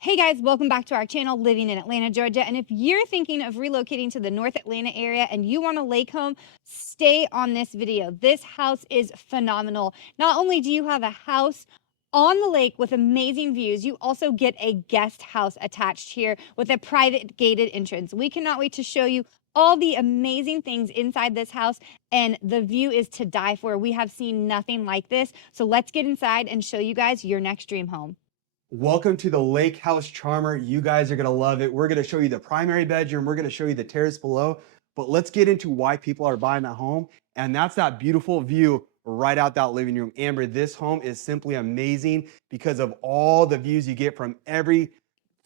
Hey guys, welcome back to our channel, Living in Atlanta, Georgia. And if you're thinking of relocating to the North Atlanta area and you want a lake home, stay on this video. This house is phenomenal. Not only do you have a house on the lake with amazing views, you also get a guest house attached here with a private gated entrance. We cannot wait to show you all the amazing things inside this house, and the view is to die for. We have seen nothing like this. So let's get inside and show you guys your next dream home. Welcome to the Lake House Charmer. You guys are going to love it. We're going to show you the primary bedroom. We're going to show you the terrace below. But let's get into why people are buying that home. And that's that beautiful view right out that living room. Amber, this home is simply amazing because of all the views you get from every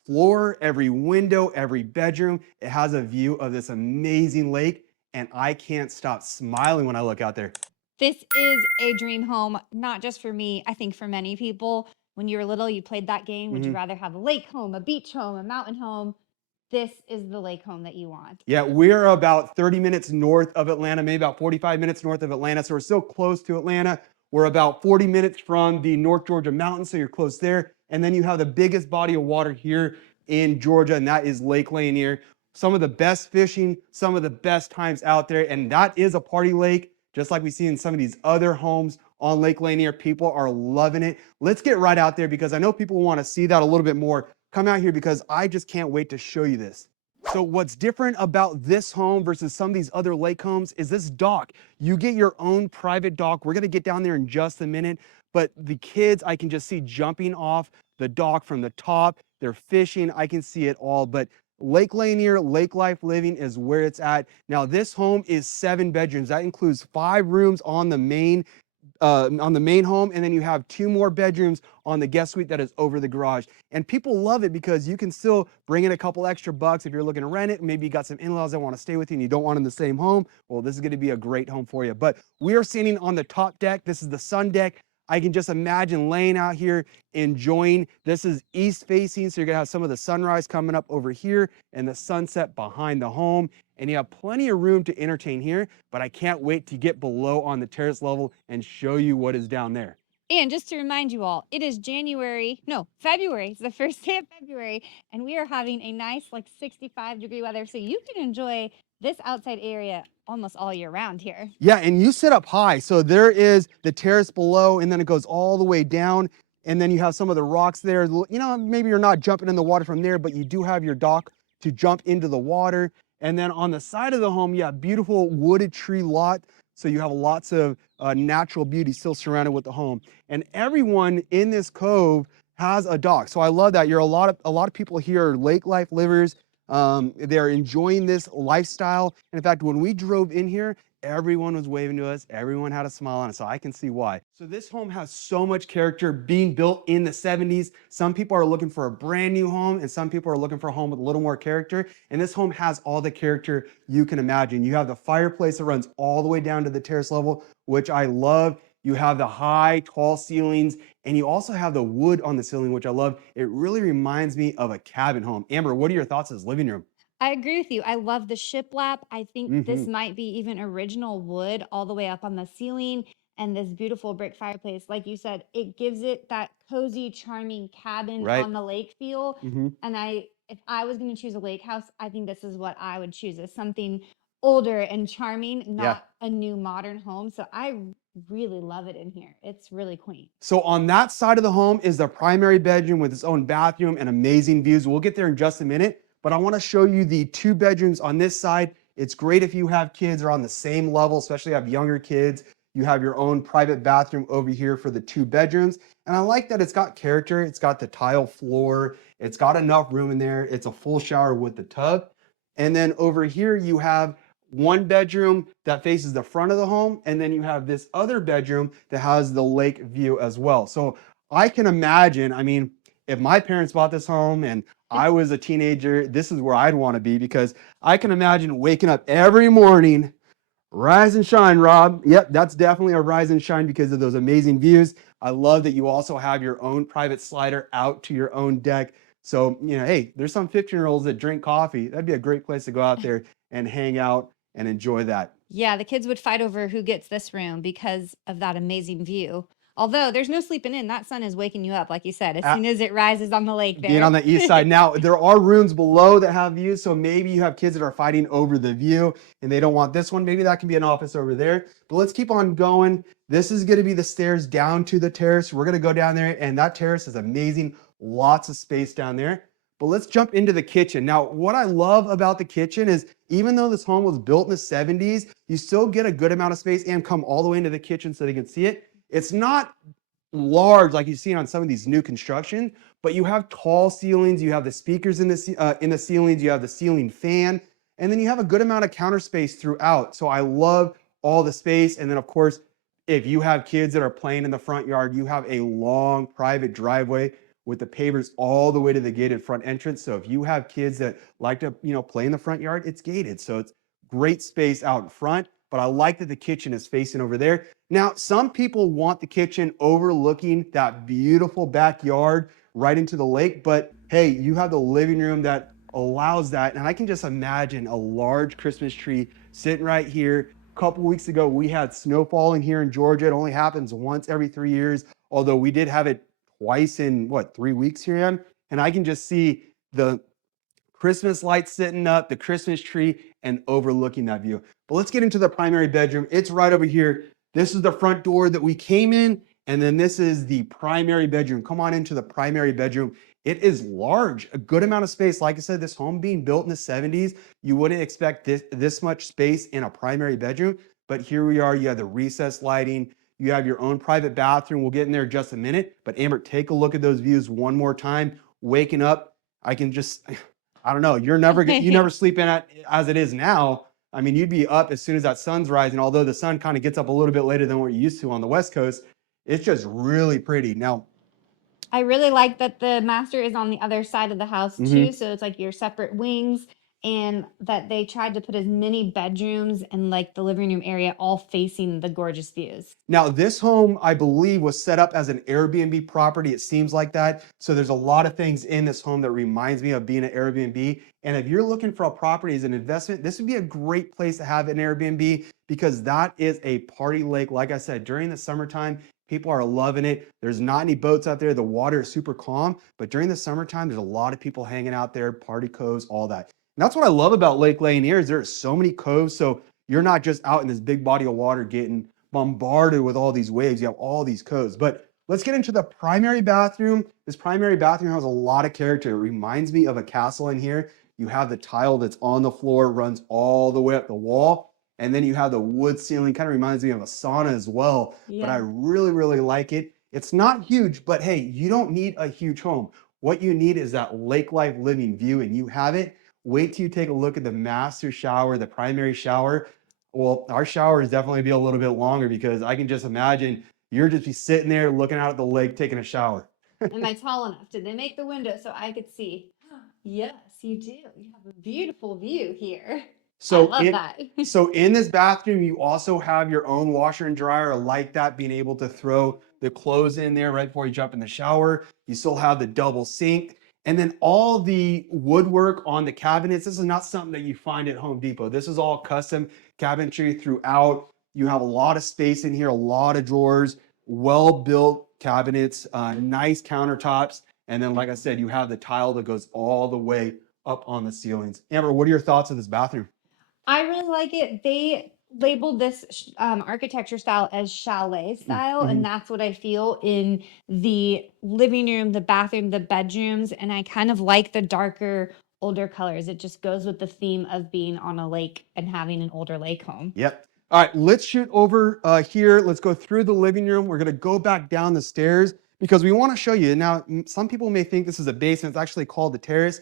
floor, every window, every bedroom. It has a view of this amazing lake. And I can't stop smiling when I look out there. This is a dream home, not just for me, I think for many people. When you were little, you played that game. Would you rather have a lake home, a beach home, a mountain home? This is the lake home that you want. Yeah, we're about 30 minutes north of Atlanta, maybe about 45 minutes north of Atlanta. So we're still close to Atlanta. We're about 40 minutes from the North Georgia mountains, so you're close there. And then you have the biggest body of water here in Georgia, and that is Lake Lanier. Some of the best fishing, some of the best times out there. And that is a party lake, just like we see in some of these other homes on Lake Lanier. People are loving it. Let's get right out there because I know people want to see that a little bit more. Come out here because I just can't wait to show you this. So what's different about this home versus some of these other lake homes is this dock. You get your own private dock. We're gonna get down there in just a minute, but the kids, I can just see jumping off the dock from the top. They're fishing, I can see it all, but Lake Lanier, Lake Life Living is where it's at. Now this home is 7 bedrooms. That includes 5 rooms on the main home, and then you have 2 more bedrooms on the guest suite that is over the garage. And people love it because you can still bring in a couple extra bucks if you're looking to rent it. Maybe you got some in-laws that want to stay with you and you don't want in the same home. Well, this is going to be a great home for you. But we are standing on the top deck. This is the sun deck. I can just imagine laying out here enjoying. This is east facing, so you're gonna have some of the sunrise coming up over here and the sunset behind the home. And you have plenty of room to entertain here, but I can't wait to get below on the terrace level and show you what is down there. And just to remind you all, it is February. It's the first day of February, and we are having a nice, like 65-degree weather. So you can enjoy this outside area almost all year round here. Yeah, and you sit up high. So there is the terrace below, and then it goes all the way down. And then you have some of the rocks there. You know, maybe you're not jumping in the water from there, but you do have your dock to jump into the water. And then on the side of the home, you have beautiful wooded tree lot. So you have lots of natural beauty still surrounded with the home. And everyone in this cove has a dock. So I love that. You're a lot of people here are lake life livers. They're enjoying this lifestyle. And in fact, when we drove in here, everyone was waving to us. Everyone had a smile on it. So I can see why. So this home has so much character, being built in the 70s. Some people are looking for a brand new home and some people are looking for a home with a little more character. And this home has all the character you can imagine. You have the fireplace that runs all the way down to the terrace level, which I love. You have the high, tall ceilings, and you also have the wood on the ceiling, which I love. It really reminds me of a cabin home. Amber, what are your thoughts as living room? I agree with you. I love the shiplap. I think this Mm-hmm. might be even original wood all the way up on the ceiling, and this beautiful brick fireplace. Like you said, it gives it that cozy, charming cabin Right? on the lake feel. Mm-hmm. And if I was going to choose a lake house, I think this is what I would choose, as something older and charming, Yeah. not a new modern home. So I really love it in here. It's really quaint. So on that side of the home is the primary bedroom with its own bathroom and amazing views. We'll get there in just a minute, but I want to show you the 2 bedrooms on this side. It's great if you have kids or on the same level, especially have younger kids. You have your own private bathroom over here for the 2 bedrooms. And I like that it's got character. It's got the tile floor. It's got enough room in there. It's a full shower with the tub. And then over here you have 1 bedroom that faces the front of the home, and then you have this other bedroom that has the lake view as well. So I can imagine, I mean, if my parents bought this home and I was a teenager, this is where I'd want to be because I can imagine waking up every morning, rise and shine, Rob. Yep, that's definitely a rise and shine because of those amazing views. I love that you also have your own private slider out to your own deck. So, you know, hey, there's some 15-year-olds that drink coffee. That'd be a great place to go out there and hang out and enjoy that. Yeah, the kids would fight over who gets this room because of that amazing view. Although there's no sleeping in, that sun is waking you up, like you said, as Uh, soon as it rises on the lake Being there. on the east side. Now, there are rooms below that have views, so maybe you have kids that are fighting over the view and they don't want this one. Maybe that can be an office over there. But let's keep on going. This is going to be the stairs down to the terrace. We're going to go down there, and that terrace is amazing. Lots of space down there. But let's jump into the kitchen. Now, what I love about the kitchen is even though this home was built in the 70s, you still get a good amount of space and come all the way into the kitchen so they can see it. It's not large like you see on some of these new construction, but you have tall ceilings, you have the speakers in the ceilings, you have the ceiling fan, and then you have a good amount of counter space throughout. So I love all the space. And then of course, if you have kids that are playing in the front yard, you have a long private driveway with the pavers all the way to the gated front entrance. So if you have kids that like to, play in the front yard, it's gated. So it's great space out in front, but I like that the kitchen is facing over there. Now, some people want the kitchen overlooking that beautiful backyard right into the lake, but hey, you have the living room that allows that. And I can just imagine a large Christmas tree sitting right here. A couple weeks ago, we had snow falling here in Georgia. It only happens once every 3 years, although we did have it twice in 3 weeks here. And I can just see the Christmas lights sitting up, the Christmas tree, and overlooking that view. But let's get into the primary bedroom. It's right over here. This is the front door that we came in, and then this is the primary bedroom. Come on into the primary bedroom. It is large, a good amount of space. Like I said, this home being built in the 70s, you wouldn't expect this much space in a primary bedroom, but here we are. You have the recessed lighting. You have your own private bathroom. We'll get in there in just a minute, but Amber, take a look at those views one more time. Waking up, I can just, I don't know. You never sleep in it as it is now. I mean, you'd be up as soon as that sun's rising. Although the sun kind of gets up a little bit later than what you're used to on the West Coast, it's just really pretty. Now, I really like that the master is on the other side of the house too. So it's like your separate wings, and that they tried to put as many bedrooms and like the living room area all facing the gorgeous views. Now, this home, I believe, was set up as an Airbnb property. It seems like that. So there's a lot of things in this home that reminds me of being an Airbnb. And if you're looking for a property as an investment, this would be a great place to have an Airbnb because that is a party lake. Like I said, during the summertime, people are loving it. There's not any boats out there. The water is super calm. But during the summertime, there's a lot of people hanging out there, party coves, all that. And that's what I love about Lake Lanier is there are so many coves. So you're not just out in this big body of water getting bombarded with all these waves. You have all these coves. But let's get into the primary bathroom. This primary bathroom has a lot of character. It reminds me of a castle in here. You have the tile that's on the floor, runs all the way up the wall. And then you have the wood ceiling, kind of reminds me of a sauna as well. But I really, really like it. It's not huge, but hey, you don't need a huge home. What you need is that lake life living view, and you have it. Wait till you take a look at the master shower, the primary shower. Well, our showers definitely be a little bit longer because I can just imagine you're just be sitting there looking out at the lake, taking a shower. Am I tall enough? Did they make the window so I could see? Yes, you do. You have a beautiful view here. I love that. So in this bathroom, you also have your own washer and dryer. I like that, being able to throw the clothes in there right before you jump in the shower. You still have the double sink. And then all the woodwork on the cabinets. This is not something that you find at Home Depot. This is all custom cabinetry throughout. You have a lot of space in here, a lot of drawers, well-built cabinets, nice countertops. And then, like I said, you have the tile that goes all the way up on the ceilings. Amber, what are your thoughts of this bathroom? I really like it. They labeled this architecture style as chalet style, and that's what I feel in the living room, the bathroom, the bedrooms, and I kind of like the darker, older colors. It just goes with the theme of being on a lake and having an older lake home. Yep. All right, let's shoot over here. Let's go through the living room. We're gonna go back down the stairs because we wanna show you. Now, some people may think this is a basement. It's actually called the terrace.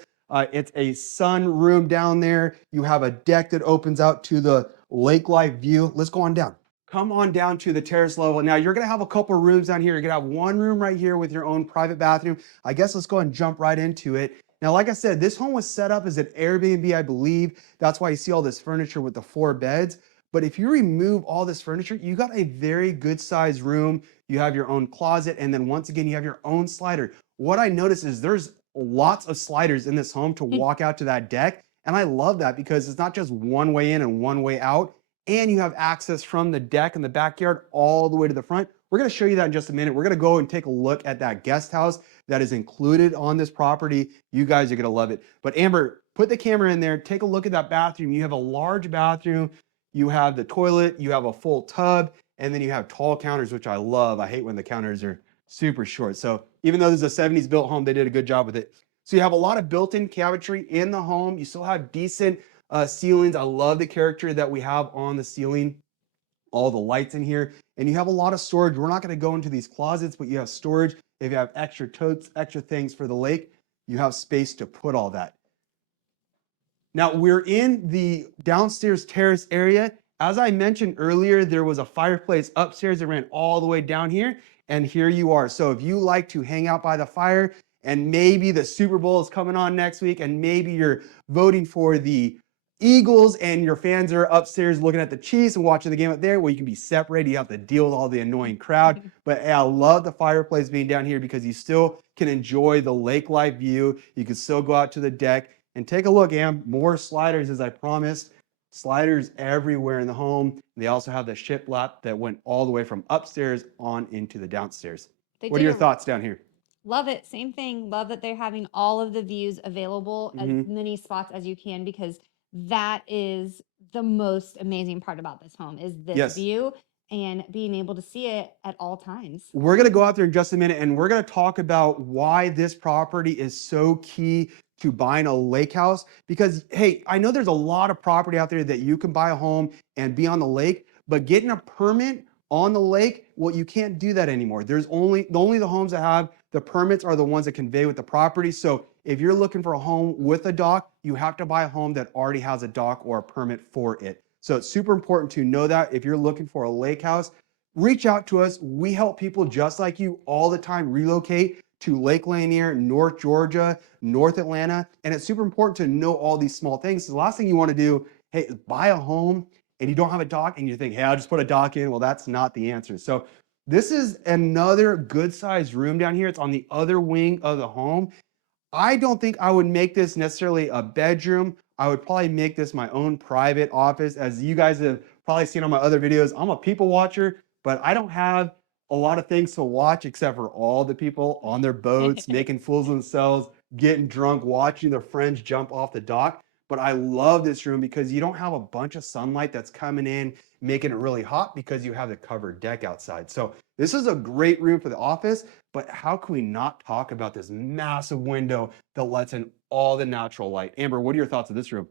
It's a sun room down there. You have a deck that opens out to the lake life view. Let's go on down. Come on down to the terrace level. Now you're gonna have a couple rooms down here. You're gonna have one room right here with your own private bathroom. I guess let's go and jump right into it. Now, like I said, this home was set up as an Airbnb, I believe. That's why you see all this furniture with the 4 beds. But if you remove all this furniture, you got a very good sized room. You have your own closet. And then once again, you have your own slider. What I noticed is there's lots of sliders in this home to walk out to that deck. And I love that because it's not just one way in and one way out. And you have access from the deck in the backyard all the way to the front We're going to show you that in just a minute. We're going to go and take a look at that guest house that is included on this property. You guys are going to love it. But Amber, put the camera in there. Take a look at that bathroom. You have a large bathroom. You have the toilet. You have a full tub. And then you have tall counters, which I love. I hate when the counters are super short. So even though this is a 70s built home, they did a good job with it. So you have a lot of built-in cabinetry in the home. You still have decent ceilings. I love the character that we have on the ceiling, all the lights in here, and you have a lot of storage. We're not going to go into these closets, but you have storage. If you have extra totes, extra things for the lake, you have space to put all that. Now we're in the downstairs terrace area. As I mentioned earlier, there was a fireplace upstairs that ran all the way down here, and here you are. So if you like to hang out by the fire, and maybe the Super Bowl is coming on next week, and maybe you're voting for the Eagles and your fans are upstairs looking at the Chiefs and watching the game up there, well, you can be separated. You have to deal with all the annoying crowd. But I love the fireplace being down here because you still can enjoy the lake light view. You can still go out to the deck and take a look, Am. More sliders, as I promised. Sliders everywhere in the home. They also have the shiplap that went all the way from upstairs on into the downstairs. What are your thoughts down here? Love it. Same thing. Love that they're having all of the views available, as many spots as you can, because that is the most amazing part about this home is this Yes. view and being able to see it at all times. We're going to go out there in just a minute and we're going to talk about why this property is so key to buying a lake house. Because, hey, I know there's a lot of property out there that you can buy a home and be on the lake, but getting a permit on the lake, well, you can't do that anymore. There's only the homes that have the permits are the ones that convey with the property. So if you're looking for a home with a dock, you have to buy a home that already has a dock or a permit for it. So it's super important to know that if you're looking for a lake house, reach out to us. We help people just like you all the time relocate to Lake Lanier, North Georgia, North Atlanta. And it's super important to know all these small things. So the last thing you want to do, hey, is buy a home and you don't have a dock and you think, hey, I'll just put a dock in. Well, that's not the answer. So this is another good sized room down here. It's on the other wing of the home. I don't think I would make this necessarily a bedroom. I would probably make this my own private office. As you guys have probably seen on my other videos, I'm a people watcher, but I don't have a lot of things to watch except for all the people on their boats, making fools of themselves, getting drunk, watching their friends jump off the dock. But I love this room because you don't have a bunch of sunlight that's coming in, making it really hot because you have the covered deck outside. So this is a great room for the office, but how can we not talk about this massive window that lets in all the natural light? Amber, what are your thoughts of this room?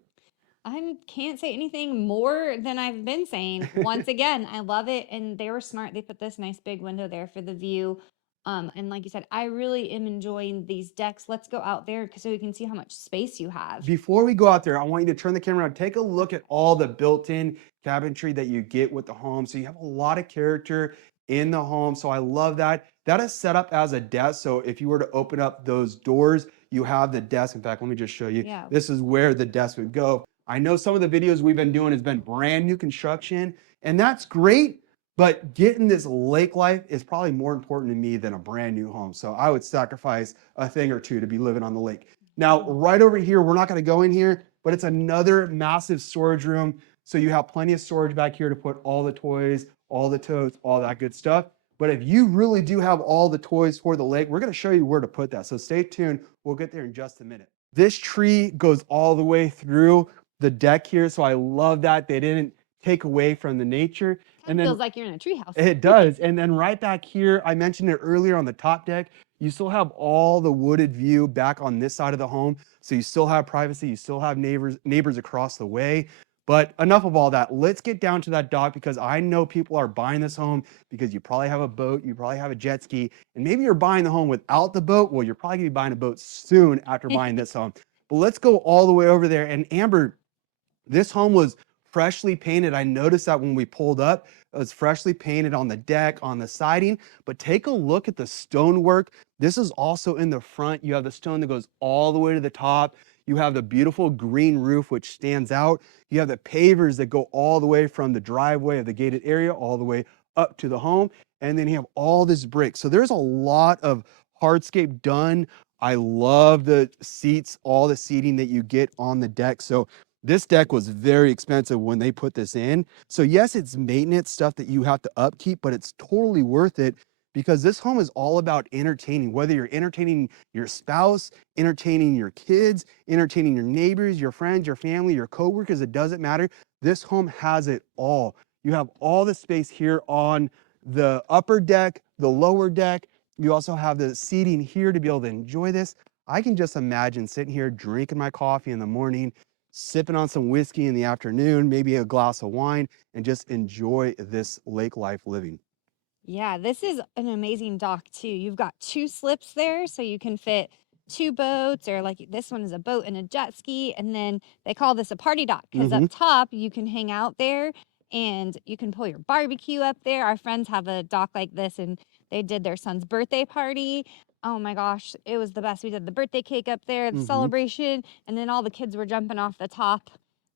I can't say anything more than I've been saying. Once again, I love it. And they were smart. They put this nice big window there for the view. And like you said, I really am enjoying these decks. Let's go out there so we can see how much space you have. Before we go out there, I want you to turn the camera on. Take a look at all the built-in cabinetry that you get with the home. So you have a lot of character in the home. So I love that. That is set up as a desk. So if you were to open up those doors, you have the desk. In fact, let me just show you. Yeah. This is where the desk would go. I know some of the videos we've been doing has been brand new construction, and that's great. But getting this lake life is probably more important to me than a brand new home. So I would sacrifice a thing or two to be living on the lake. Now, right over here, we're not going to go in here, but it's another massive storage room. So you have plenty of storage back here to put all the toys, all the totes, all that good stuff. But if you really do have all the toys for the lake, we're going to show you where to put that. So stay tuned. We'll get there in just a minute. This tree goes all the way through the deck here. So I love that they didn't take away from the nature. And then feels like you're in a treehouse. It does. And then right back here, I mentioned it earlier on the top deck, you still have all the wooded view back on this side of the home. So you still have privacy, you still have neighbors across the way. But enough of all that. Let's get down to that dock because I know people are buying this home because you probably have a boat, you probably have a jet ski, and maybe you're buying the home without the boat. Well, you're probably gonna be buying a boat soon after buying this home. But let's go all the way over there. And Amber, this home was freshly painted. I noticed that when we pulled up, it was freshly painted on the deck, on the siding. But take a look at the stonework. This is also in the front. You have the stone that goes all the way to the top. You have the beautiful green roof, which stands out. You have the pavers that go all the way from the driveway of the gated area all the way up to the home. And then you have all this brick. So there's a lot of hardscape done. I love the seats, all the seating that you get on the deck. So This deck was very expensive when they put this in. So yes, it's maintenance stuff that you have to upkeep, but it's totally worth it because this home is all about entertaining, whether you're entertaining your spouse, entertaining your kids, entertaining your neighbors, your friends, your family, your coworkers, it doesn't matter. This home has it all. You have all the space here on the upper deck, the lower deck. You also have the seating here to be able to enjoy this. I can just imagine sitting here drinking my coffee in the morning, sipping on some whiskey in the afternoon, maybe a glass of wine, and just enjoy this lake life living. Yeah, this is an amazing dock too. You've got 2 slips there, so you can fit 2 boats, or like this one is a boat and a jet ski, and then they call this a party dock because up Mm-hmm. top you can hang out there and you can pull your barbecue up there. Our friends have a dock like this and they did their son's birthday party. Oh my gosh, it was the best. We did the birthday cake up there, the Mm-hmm. celebration, and then all the kids were jumping off the top.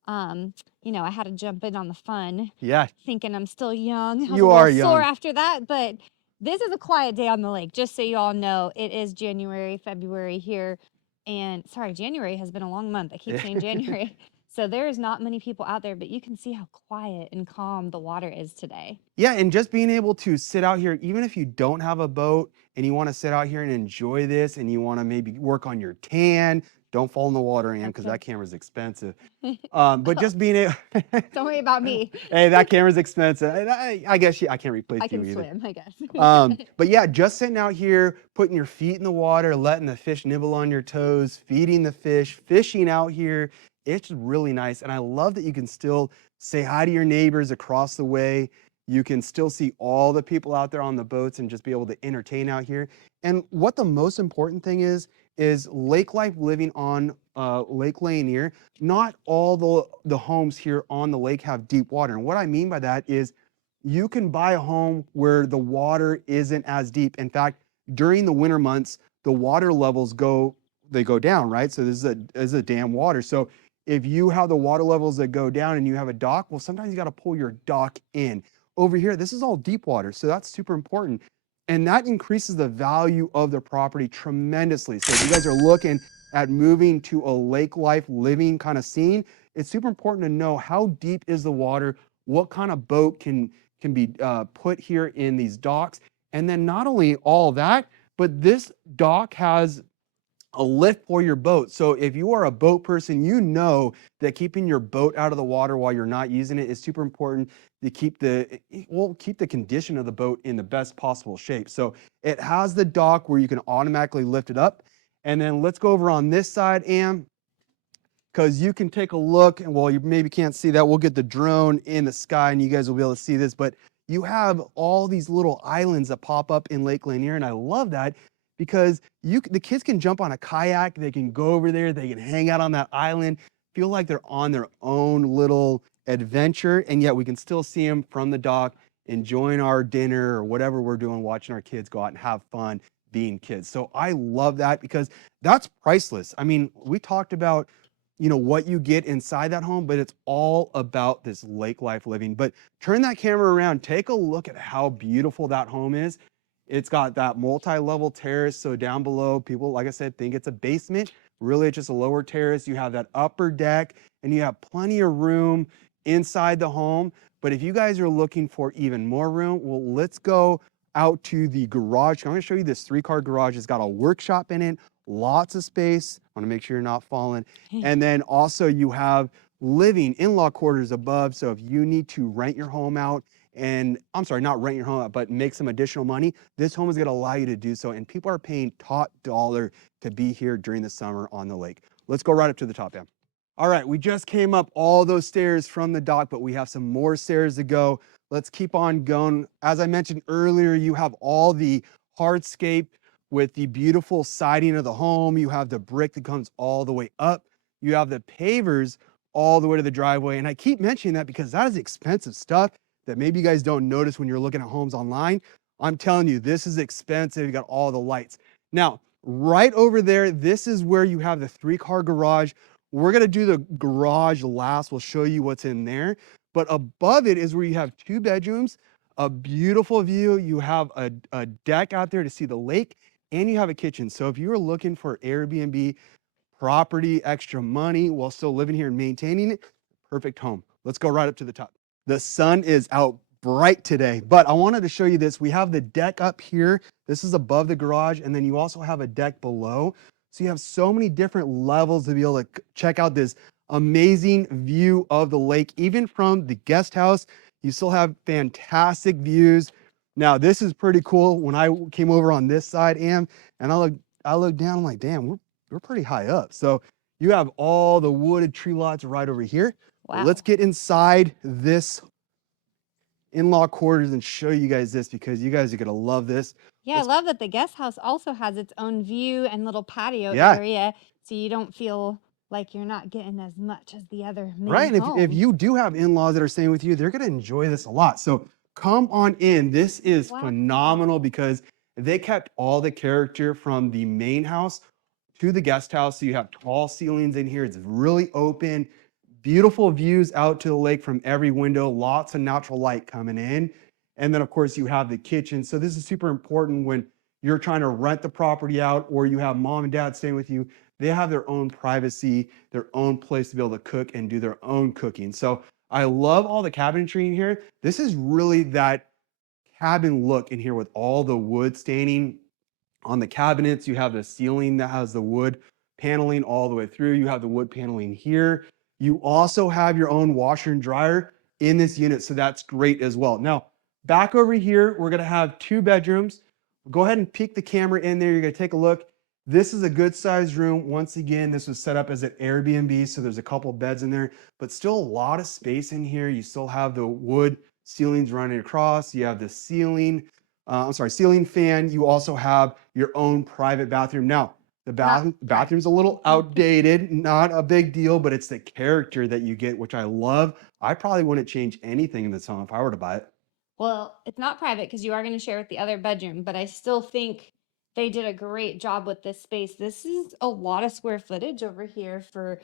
I had to jump in on the fun Yeah, thinking I'm still young. I was a you little are sore young. after that, but this is a quiet day on the lake, just so you all know. It is January, February here. And sorry, January has been a long month. I keep saying January. So there's not many people out there, but you can see how quiet and calm the water is today. Yeah, and just being able to sit out here, even if you don't have a boat and you want to sit out here and enjoy this and you want to maybe work on your tan, don't fall in the water, Ann, That's because good. that camera's expensive. But Oh, just being able, don't worry about me. hey, that camera's expensive. And I guess I can't replace I you can either. swim, I guess. But yeah, just sitting out here, putting your feet in the water, letting the fish nibble on your toes, feeding the fish, fishing out here, it's really nice. And I love that you can still say hi to your neighbors across the way. You can still see all the people out there on the boats and just be able to entertain out here. And what the most important thing is lake life living on Lake Lanier. Not all the homes here on the lake have deep water. And what I mean by that is you can buy a home where the water isn't as deep. In fact, during the winter months, the water levels go down, right? So this is a dam water. So if you have the water levels that go down and you have a dock, well, sometimes you got to pull your dock in. Over here, this is all deep water, so that's super important. And that increases the value of the property tremendously. So if you guys are looking at moving to a lake life living kind of scene, it's super important to know how deep is the water, what kind of boat can be put here in these docks. And then not only all that, but this dock has a lift for your boat. So if you are a boat person, you know that keeping your boat out of the water while you're not using it is super important to keep keep the condition of the boat in the best possible shape. So it has the dock where you can automatically lift it up. And then let's go over on this side, Am, because you can take a look, and well, you maybe can't see that. We'll get the drone in the sky and you guys will be able to see this, but you have all these little islands that pop up in Lake Lanier, and I love that because the kids can jump on a kayak, they can go over there, they can hang out on that island, feel like they're on their own little adventure, and yet we can still see them from the dock enjoying our dinner or whatever we're doing, watching our kids go out and have fun being kids. So I love that because that's priceless. I mean, we talked about what you get inside that home, but it's all about this lake life living. But turn that camera around, take a look at how beautiful that home is. It's got that multi-level terrace, so down below, people, like I said, think it's a basement. Really, it's just a lower terrace. You have that upper deck, and you have plenty of room inside the home. But if you guys are looking for even more room, well, let's go out to the garage. I'm going to show you this 3-car garage. It's got a workshop in it, lots of space. I want to make sure you're not falling. And then also you have living in-law quarters above. So if you need to rent your home out, and I'm sorry, not rent your home out, but make some additional money, this home is going to allow you to do so. And people are paying top dollar to be here during the summer on the lake. Let's go right up to the top, Em. All right, we just came up all those stairs from the dock, but we have some more stairs to go. Let's keep on going. As I mentioned earlier, you have all the hardscape with the beautiful siding of the home. You have the brick that comes all the way up. You have the pavers all the way to the driveway. And I keep mentioning that because that is expensive stuff that maybe you guys don't notice when you're looking at homes online. I'm telling you, this is expensive. You got all the lights. Now, right over there, this is where you have the 3-car garage. We're going to do the garage last. We'll show you what's in there. But above it is where you have 2 bedrooms, a beautiful view. You have a deck out there to see the lake, and you have a kitchen. So if you are looking for Airbnb, property, extra money while still living here and maintaining it. Perfect home. Let's go right up to the top. The sun is out bright today, but I wanted to show you this. We have the deck up here. This is above the garage, and then you also have a deck below. So you have so many different levels to be able to check out this amazing view of the lake. Even from the guest house, you still have fantastic views. Now, this is pretty cool. When I came over on this side, and I look down, I'm like, damn, we're pretty high up. So you have all the wooded tree lots right over here. But Wow. let's get inside this in-law quarters and show you guys this, because you guys are gonna love this. Yeah, I Let's, love that the guest house also has its own view and little patio yeah, area, so you don't feel like you're not getting as much as the other main right. And if home. you do have in-laws that are staying with you, they're gonna enjoy this a lot. So come on in. This is Wow. phenomenal because they kept all the character from the main house to the guest house. So you have tall ceilings in here. It's really open, beautiful views out to the lake from every window, lots of natural light coming in. And then of course you have the kitchen. So this is super important when you're trying to rent the property out or you have mom and dad staying with you. They have their own privacy, their own place to be able to cook and do their own cooking. So I love all the cabinetry in here. This is really that cabin look in here with all the wood staining on the cabinets. You have the ceiling that has the wood paneling all the way through. You have the wood paneling here. You also have your own washer and dryer in this unit, so that's great as well. Now, back over here, we're gonna have 2 bedrooms. Go ahead and peek the camera in there. You're gonna take a look. This is a good sized room. Once again, this was set up as an Airbnb, so there's a couple beds in there, but still a lot of space in here. You still have the wood ceilings running across. You have the ceiling fan. You also have your own private bathroom. Now, the bathroom's a little outdated, not a big deal, but it's the character that you get, which I love. I probably wouldn't change anything in this home if I were to buy it. Well, it's not private because you are going to share with the other bedroom, but I still think they did a great job with this space. This is a lot of square footage over here for,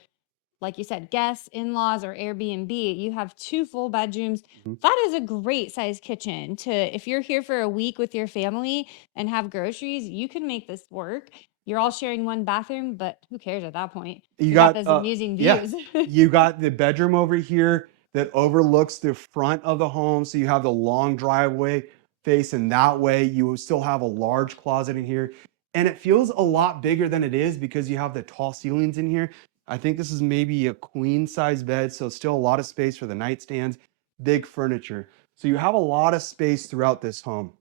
like you said, guests, in-laws, or Airbnb. You have 2 full bedrooms. Mhm. That is a great size kitchen to, if you're here for a week with your family and have groceries, you can make this work. You're all sharing one bathroom, but who cares at that point? You You got got, those amusing yeah, views. you got the bedroom over here that overlooks the front of the home. So you have the long driveway facing that way. You will still have a large closet in here. And it feels a lot bigger than it is because you have the tall ceilings in here. I think this is maybe a queen size bed. So still a lot of space for the nightstands, big furniture. So you have a lot of space throughout this home.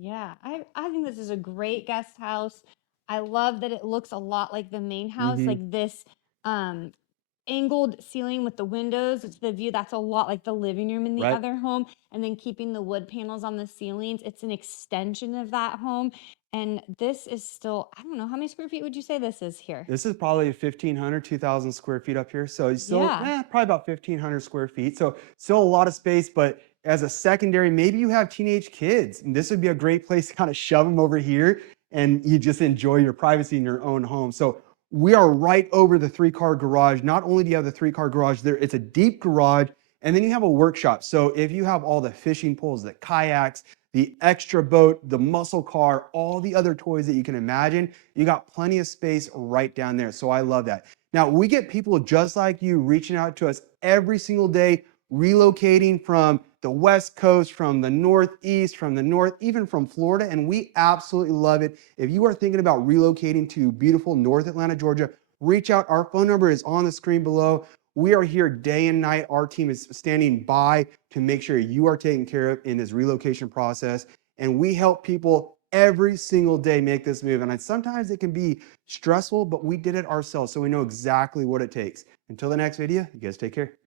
Yeah, I think this is a great guest house. I love that it looks a lot like the main house, Hmm. like this um angled ceiling with the windows. It's the view that's a lot like the living room in the Right. other home, and then keeping the wood panels on the ceilings. It's an extension of that home. And this is still, I don't know, how many square feet would you say this is here? This is probably 1,500, 2,000 square feet up here. So you still, Yeah. probably about 1,500 square feet. So still a lot of space, but as a secondary, maybe you have teenage kids, and this would be a great place to kind of shove them over here and you just enjoy your privacy in your own home. So we are right over the 3-car garage. Not only do you have the 3-car garage there, it's a deep garage, and then you have a workshop. So if you have all the fishing poles, the kayaks, the extra boat, the muscle car, all the other toys that you can imagine, you got plenty of space right down there. So I love that. Now, we get people just like you reaching out to us every single day, relocating from the West Coast, from the Northeast, from the North, even from Florida, and we absolutely love it. If you are thinking about relocating to beautiful North Atlanta, Georgia, reach out. Our phone number is on the screen below. We are here day and night. Our team is standing by to make sure you are taken care of in this relocation process. And we help people every single day make this move. And sometimes it can be stressful, but we did it ourselves. So we know exactly what it takes. Until the next video, you guys take care.